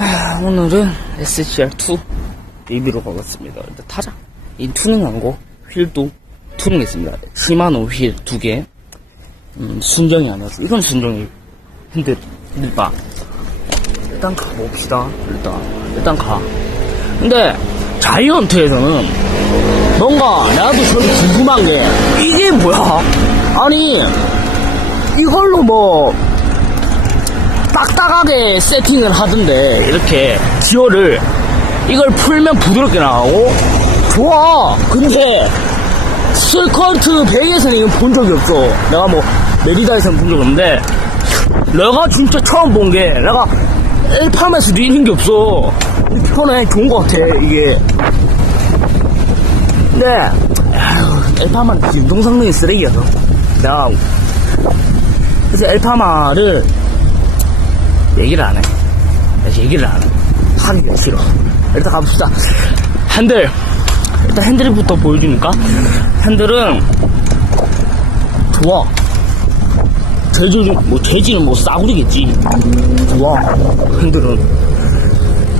아, 오늘은 SCR2 리뷰로 가겠습니다. 일단 타자. 이 투능한 거, 휠도 투능했습니다. 시마노 휠 두 개. 음, 순정이 아니어서, 이건 순정이 핸들, 핸들바. 일단 가봅시다. 일단, 일단 가. 근데, 자이언트에서는 뭔가 나도 좀 궁금한 게, 이게 뭐야? 아니, 이걸로 뭐, 딱딱하게 세팅을 하던데 이렇게 기어를 이걸 풀면 부드럽게 나가고 좋아. 근데 스컬트 베이에서는 이건 본 적이 없어. 내가 뭐 메리다에서는 본 적이 없는데 내가 진짜 처음 본 게 내가 엘팜에서도 이런 게 없어. 편해. 좋은 것 같아 이게. 근데 아휴, 엘파마는 김동성능이 쓰레기여서 내가 그래서 엘파마를 얘기를 안 해. 얘기를 안 해. 하기가 싫어. 일단 가봅시다. 핸들. 일단 핸들부터 보여주니까. 핸들은, 좋아. 재질, 뭐, 재질은 뭐 싸구리겠지. 좋아. 핸들은.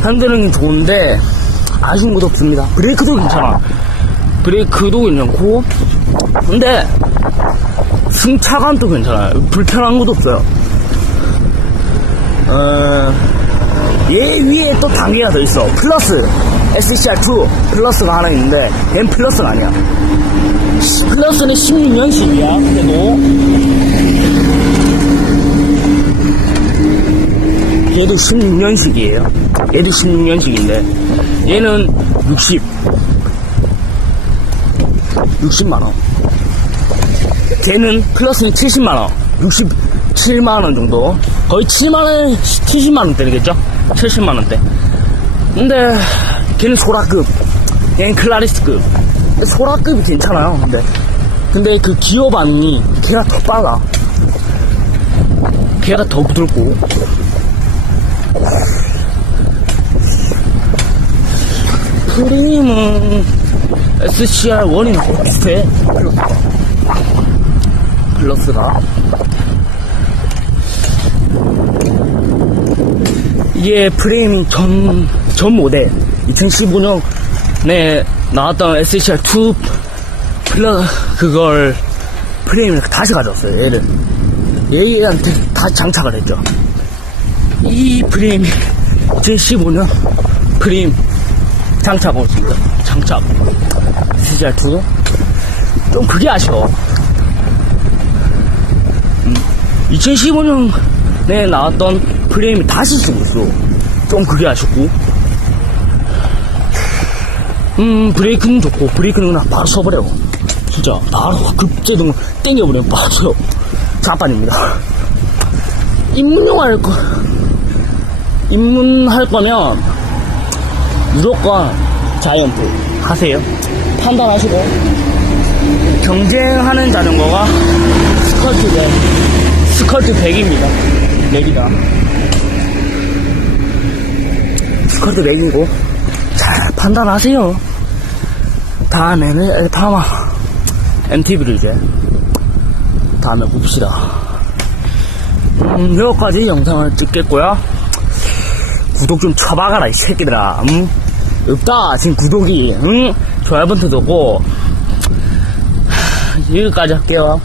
핸들은 좋은데, 아쉬운 것도 없습니다. 브레이크도 괜찮아. 브레이크도 괜찮고, 근데, 승차감도 괜찮아요. 불편한 것도 없어요. 어, 얘 위에 또 단계가 더 있어. 플러스. SCR2 플러스가 하나 있는데, 얘는 플러스가 아니야. 플러스는 16년식이야, 그래도. 얘도 16년식이에요. 얘도 16년식인데, 얘는 60. 60만원. 걔는 플러스는 70만원. 67만원 정도. 거의 7만원, 70만원대 되겠죠? 70만원대. 근데, 걔는 소라급. 얘는 클라리스급. 소라급이 괜찮아요, 근데. 근데 그 기어 반응이 걔가 더 빨라. 걔가 더 부드럽고. 프림은 SCR1이랑 비슷해. 플러스가. 이게 프레임이 전, 전 모델. 2015년에 나왔던 SCR2 플러 그걸 프레임을 다시 가져왔어요 얘를. 얘한테 다시 장착을 했죠. 이 프레임이 2015년 프레임 장착하고 있습니다. 장착. SCR2 좀 그게 아쉬워. 2015년 에 나왔던 프레임이 다시 쓰고 있어. 좀 그게 아쉽고. 음, 브레이크는 좋고, 브레이크는 그냥 바로 써버려. 진짜, 바로 급제동을 땡겨버리면 바로 써. 자판입니다. 입문용 할 거, 입문할 거면, 무조건 자이언트 하세요. 판단하시고, 경쟁하는 자전거가 스커트 100, 스커트 100입니다. 렉이다. 스커트 100이고, 잘 판단하세요. 다음에는 엘파마, MTV를 이제, 다음에 봅시다. 음, 여기까지 영상을 찍겠고요. 구독 좀 쳐박아라, 이 새끼들아. 음? 없다, 지금 구독이. 응? 좋아요 버튼도 없고. 여기까지 할게요.